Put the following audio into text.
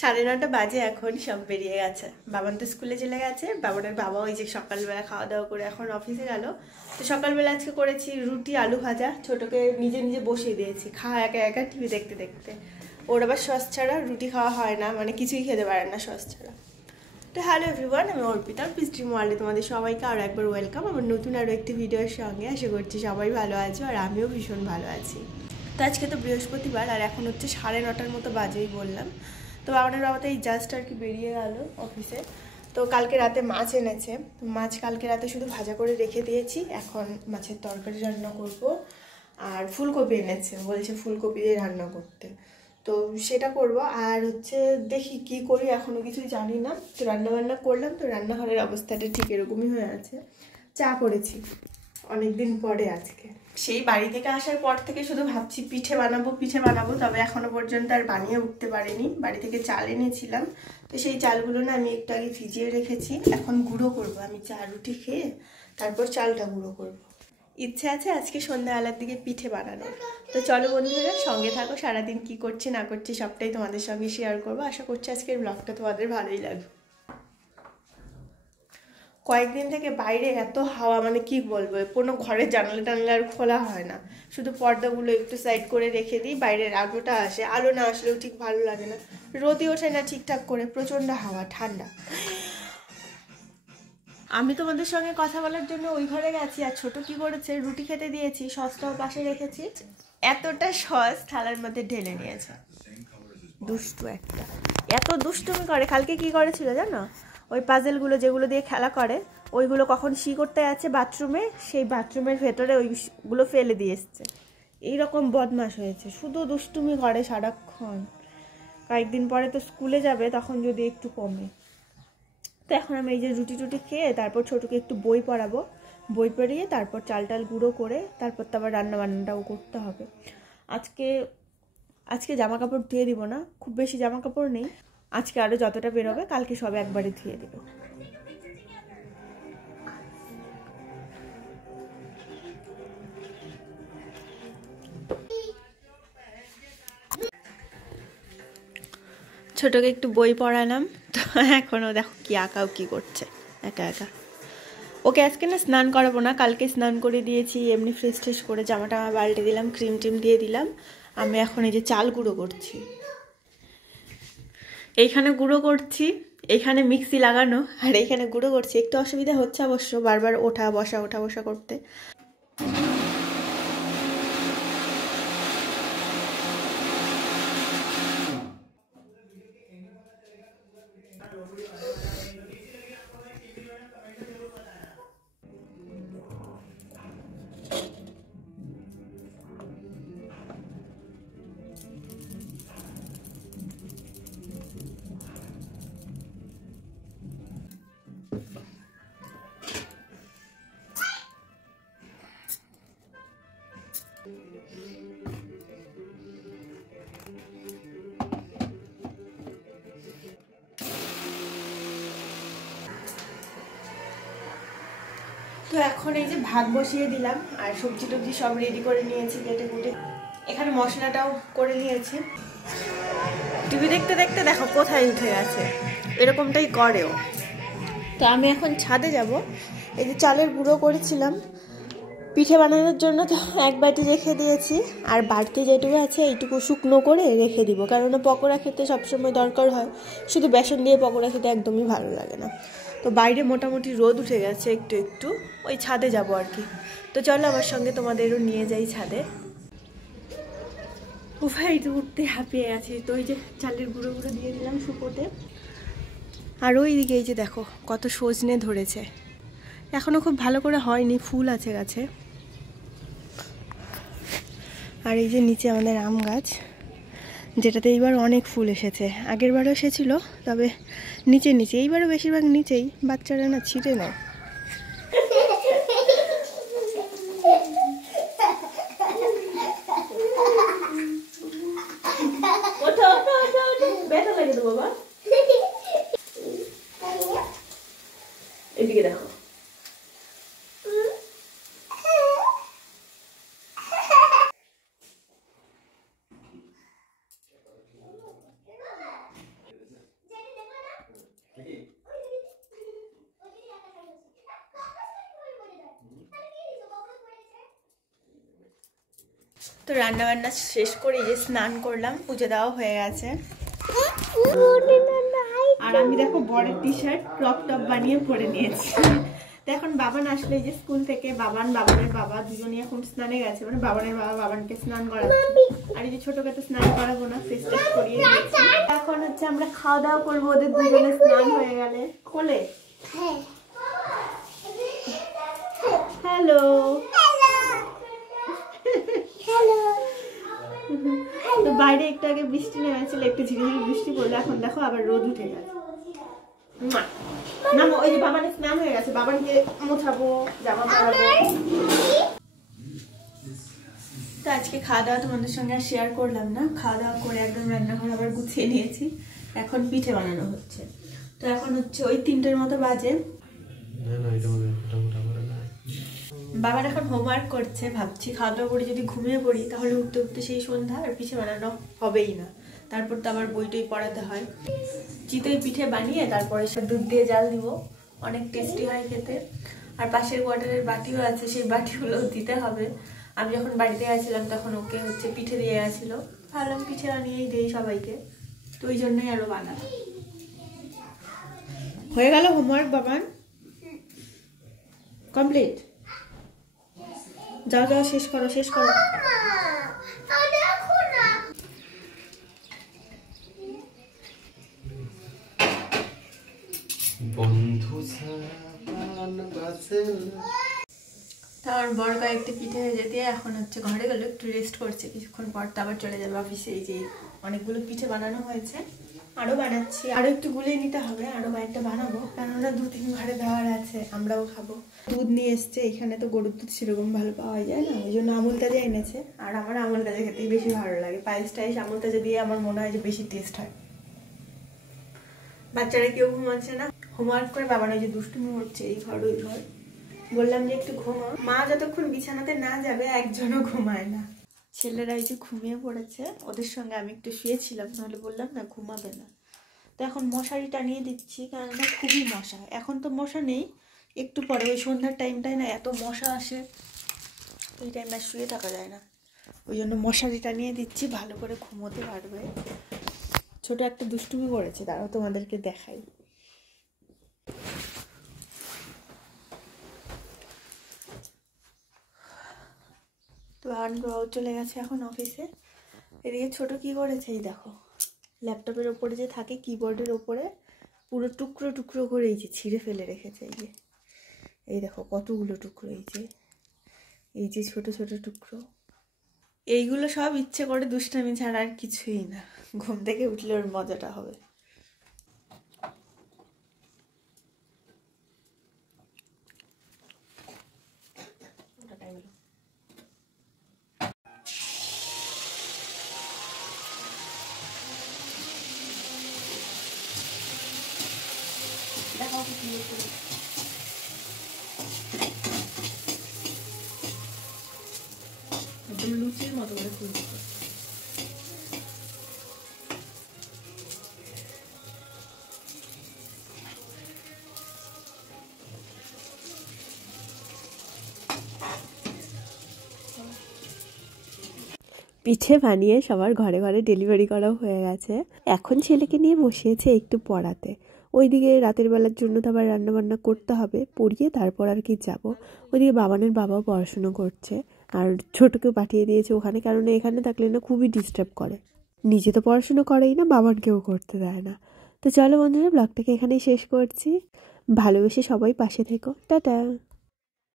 9:30 বাজে, এখন সব বেরিয়ে গেছে। বাবান তো স্কুলে চলে গেছে। বাবানের বাবা ওই যে সকালবেলা খাওয়া দাওয়া করে এখন অফিসে গেল। তো সকালবেলা আজকে করেছি রুটি আলু ভাজা। ছোটকে নিজে নিজে বসিয়ে দিয়েছি, খাওয়া একা একা টিভি দেখতে দেখতে। ওর আবার সস ছাড়া রুটি খাওয়া হয় না, মানে কিছুই খেতে পারে না সস ছাড়া। তো হ্যালো এভরিওয়ান, আমি অর্পিতা। পিস ড্রিম ওয়ার্ল্ডে তোমাদের সবাইকে আরও একবার ওয়েলকাম আমার নতুন আরও একটি ভিডিওর সঙ্গে। আশা করছি সবাই ভালো আছো আর আমিও ভীষণ ভালো আছি। তো আজকে তো বৃহস্পতিবার আর এখন হচ্ছে 9:30 মতো বাজেই বললাম। তো বাবানের বাবাতে এই জাস্ট আর কি বেরিয়ে গেল অফিসে। তো কালকে রাতে মাছ এনেছে, তো মাছ কালকে রাতে শুধু ভাজা করে রেখে দিয়েছি। এখন মাছের তরকারি রান্না করব। আর ফুলকপি এনেছে, বলছে ফুলকপি দিয়ে রান্না করতে, তো সেটা করব। আর হচ্ছে দেখি কি করি, এখনো কিছুই জানি না। তো রান্নাবান্না করলাম, তো রান্নাঘরের অবস্থাটা ঠিক এরকমই হয়ে আছে। চা করেছি অনেকদিন পরে আজকে। সেই বাড়ি থেকে আসার পর থেকে শুধু ভাবছি পিঠে বানাবো, তবে এখনো পর্যন্ত আর বানিয়ে উঠতে পারিনি। বাড়ি থেকে চাল এনেছিলাম, তো সেই চালগুলো না আমি একটু আগে ভিজিয়ে রেখেছি। এখন গুঁড়ো করব, আমি চা রুটি খেয়ে তারপর চালটা গুঁড়ো করব। ইচ্ছে আছে আজকে সন্ধ্যাবেলার দিকে পিঠে বানানোর। তো চলো বন্ধুরা, সঙ্গে থাকো। সারাদিন কি করছি না করছি সবটাই তোমাদের সঙ্গে শেয়ার করবো। আশা করছি আজকের ব্লগটা তোমাদের ভালোই লাগবে। কয়েকদিন থেকে বাইরে এত হাওয়া, মানে কি বলবো, কোনো ঘরের জানালা টানালা আর খোলা হয় না। শুধু পর্দাগুলো একটু সাইড করে রেখে দিই, বাইরের আলোটা আসে। আলো না আসলেও ঠিক ভালো লাগে না, রোদই ওঠে না ঠিকঠাক করে, প্রচণ্ড হাওয়া ঠান্ডা। আমি তোমাদের সঙ্গে কথা বলার জন্য ওই ঘরে গেছি, আর ছোট কি করেছে, রুটি খেতে দিয়েছি, সসটাও পাশে রেখেছি। এতটা সস থালার মধ্যে ঢেলে নিয়েছে, দুষ্টু একটা। এত দুষ্টুমি করে। কালকে কি করেছিল জানো, ওই পাজেলগুলো যেগুলো দিয়ে খেলা করে, ওইগুলো কখন করতে আছে বাথরুমে, সেই বাথরুমের ভেতরে ওইগুলো ফেলে দিয়ে এসছে। এইরকম বদমাশ হয়েছে, শুধু দুষ্টুমি করে সারাক্ষণ। কয়েকদিন পরে তো স্কুলে যাবে, তখন যদি একটু কমে। তো এখন আমি এই যে রুটি টুটি খেয়ে তারপর ছোটকে একটু বই পড়াবো। বই পড়িয়ে তারপর চাল টাল গুঁড়ো করে তারপর তো আবার রান্না বান্নাটাও করতে হবে। আজকে জামা কাপড় ধুয়ে দিব না, খুব বেশি জামা কাপড় নেই। আজকে আরও যতটা বেরোবে কালকে সব একবারে ধুয়ে দেবো। ছোটকে একটু বই পড়ালাম, তো এখনও দেখো কি আঁকাও কি করছে একা একা। ওকে আজকে না স্নান করাবো না, কালকে স্নান করে দিয়েছি। এমনি ফ্রেশ ট্রেশ করে জামাটা পাল্টে দিলাম, ক্রিম টিম দিয়ে দিলাম। আমি এখন এই যে চাল গুঁড়ো করছি, এইখানে গুঁড়ো করছি, এইখানে মিক্সি লাগানো আর এইখানে গুঁড়ো করছি। একটু অসুবিধা হচ্ছে অবশ্য, বারবার ওঠা বসা করতে। তো এখন এই যে ভাত বসিয়ে দিলাম, আর সবজি টবজি সব রেডি করে নিয়েছি কেটে কুটে। এখানে মশলাটাও করে নিয়েছি। টিভি দেখতে দেখতে দেখো কোথায় উঠে গেছে, এরকমটাই করেও। তো আমি এখন ছাদে যাব। এই যে চালের গুঁড়ো করেছিলাম পিঠে বানানোর জন্য, তো এক বাটি রেখে দিয়েছি। আর বাড়তি যেটুকু আছে এইটুকু শুকনো করে রেখে দিব, কারণ পকোড়া খেতে সবসময় দরকার হয়। শুধু বেসন দিয়ে পকোড়া খেতে একদমই ভালো লাগে না। তো বাইরে মোটামুটি রোদ উঠে গেছে একটু একটু, ওই ছাদে যাব আর কি। তো চলো আমার সঙ্গে তোমাদেরও নিয়ে যাই ছাদে। উফাই তো উঠতে হাঁপিয়ে গেছি। তো ওই যে চালের গুঁড়ো দিয়ে দিলাম শুকোতে। আর ওই দিকে এই যে দেখো কত সজনে ধরেছে, এখনো খুব ভালো করে হয়নি, ফুল আছে গাছে। আর এই যে নিচে আমাদের আম গাছ, যেটাতে এইবার অনেক ফুল এসেছে। আগের বারও এসেছিল, তবে নিচে নিচে, এইবারও বেশিরভাগ নিচেই। বাচ্চারা না ছিটে নেয়। এদিকে দেখো, তো রান্না বান্না শেষ করে যে স্নান করলাম, পুজো দেওয়া হয়ে গেছে। আর আমি দেখো বড়ের টি শার্ট ক্রপ টপ বানিয়ে পরে নিয়েছি। তো এখন বাবান আসলে যে স্কুল থেকে, বাবানের বাবা দুজনই এখন স্নানে গেছে, মানে বাবানের বাবা বাবানকে স্নান করাচ্ছে। আর এই যে ছোটকে তো স্নান করাবো না, ফেস ট্যাশ করিয়ে দিয়েছি। এখন হচ্ছে আমরা খাওয়া দাওয়া করবো ওদের দুজনে স্নান হয়ে গেলে। কোলে হ্যালো তো বাইরে একটু আগে বৃষ্টি নেমেছিল, একটু ঝিরিঝিরি বৃষ্টি পড়লো, এখন দেখো আবার রোদ উঠে গেছে। না ওই যে বাবানের স্নান হয়ে গেছে, বাবানকে মোছাবো, জামা পরাবো। তো আজকে খাওয়া দাওয়া তোমাদের সঙ্গে আর শেয়ার করলাম না। খাওয়া দাওয়া করে একদম রান্নাঘর আবার গুছিয়ে নিয়েছি। এখন পিঠে বানানো হচ্ছে। তো এখন হচ্ছে ওই 3টের মতো বাজে। বাবার এখন হোমওয়ার্ক করছে, ভাবছি খাওয়া দাওয়া করে যদি ঘুমিয়ে পড়ি তাহলে উঠতে উঠতে সেই সন্ধ্যা, আর পিঠে বানানো হবেই না। তারপর তো আবার বইটই পড়াতে হয়। চিতই পিঠে বানিয়ে তারপরে সে দুধ দিয়ে জাল দিব, অনেক টেস্টি হয় খেতে। আর পাশের কোয়ার্টারের বাটিও আছে, সেই বাটিগুলো দিতে হবে। আমি যখন বাড়িতে গেছিলাম তখন ওকে হচ্ছে পিঠে দিয়ে গেছিল, ভাবলাম পিঠে বানিয়েই দিই সবাইকে, তো ওই জন্যই আরো বানানো। হয়ে গেল হোমওয়ার্ক বাবান? কমপ্লিট? যাও শেষ করো। তার বড় কয়েকটি পিঠে হয়ে যেতে এখন হচ্ছে ঘরে গেল, একটু রেস্ট করছে, কিছুক্ষণ পর তো আবার চলে যাবে অফিসে। এই যে অনেকগুলো পিঠে বানানো হয়েছে, আরো বানাচ্ছি, আরো একটু গুলিয়ে নিতে হবে, আরো কয়েকটা বানাবো, কেননা 2-3 ঘরে দেওয়ার আছে, আমরাও খাবো। দুধ নিয়ে এসছে, এখানে তো গরুর দুধ সেরকম ভালো পাওয়া যায় না, ওই জন্য আমুল তাজা এনেছে। আর আমার আমুল তাজা খেতেই বেশি ভালো লাগে, পায়েস টাইস আমুল তাজা দিয়ে আমার মনে হয় যে বেশি টেস্ট হয়। বাচ্চারা কেউ ঘুমাচ্ছে না, হোমওয়ার্ক করে বাবা না যে দুষ্টুমি হচ্ছে, এই ঘর ওই ঘর। বললাম যে একটু ঘুমা, মা যতক্ষণ বিছানাতে না যাবে একজনও ঘুমায় না। ছেলেরা এই যে ঘুমিয়ে পড়েছে, ওদের সঙ্গে আমি একটু শুয়েছিলাম, নাহলে বললাম না ঘুমাবে না। তো এখন মশারি টানিয়ে দিচ্ছি, কেননা খুবই মশা। এখন তো মশা নেই, একটু পরে ওই সন্ধ্যার টাইমটায় না এত মশা আসে, এই টাইমটা শুয়ে থাকা যায় না, ওই জন্য মশারি টানিয়ে দিচ্ছি, ভালো করে ঘুমোতে পারবে। ছোট একটা দুষ্টুমি করেছে, তারাও তোমাদেরকে দেখাই। তো বাবাও চলে গেছে এখন অফিসে। এদিকে ছোট কি করেছে, এই দেখো ল্যাপটপের ওপরে যে থাকে, কিবোর্ডের ওপরে পুরো টুকরো টুকরো করে এই যে ছিঁড়ে ফেলে রেখেছে। এই দেখো কতগুলো টুকরো, এই যে ছোট ছোট টুকরো। এইগুলো সব ইচ্ছে করে দুষ্টামি ছাড়া আর কিছুই না। ঘুম থেকে উঠলে ওর মজাটা হবে। লুচির মতো করে ফুলতে পিঠে বানিয়ে সবার ঘরে ঘরে ডেলিভারি করাও হয়ে গেছে। এখন ছেলেকে নিয়ে বসিয়েছে একটু পড়াতে। ওইদিকে রাতের বেলার জন্য তো আবার রান্নাবান্না করতে হবে, পড়িয়ে তারপর আর কি যাব। ওইদিকে বাবানের বাবাও পড়াশুনো করছে, আর ছোটকেও পাঠিয়ে দিয়েছে ওখানে, কারণ এখানে থাকলে না খুবই ডিস্টার্ব করে। নিজে তো পড়াশুনো করেই না, বাবানকেও করতে দেয় না। তো চলো বন্ধুরা, ব্লগটাকে এখানেই শেষ করছি। ভালোবেসে সবাই পাশে থেকো, টাটা।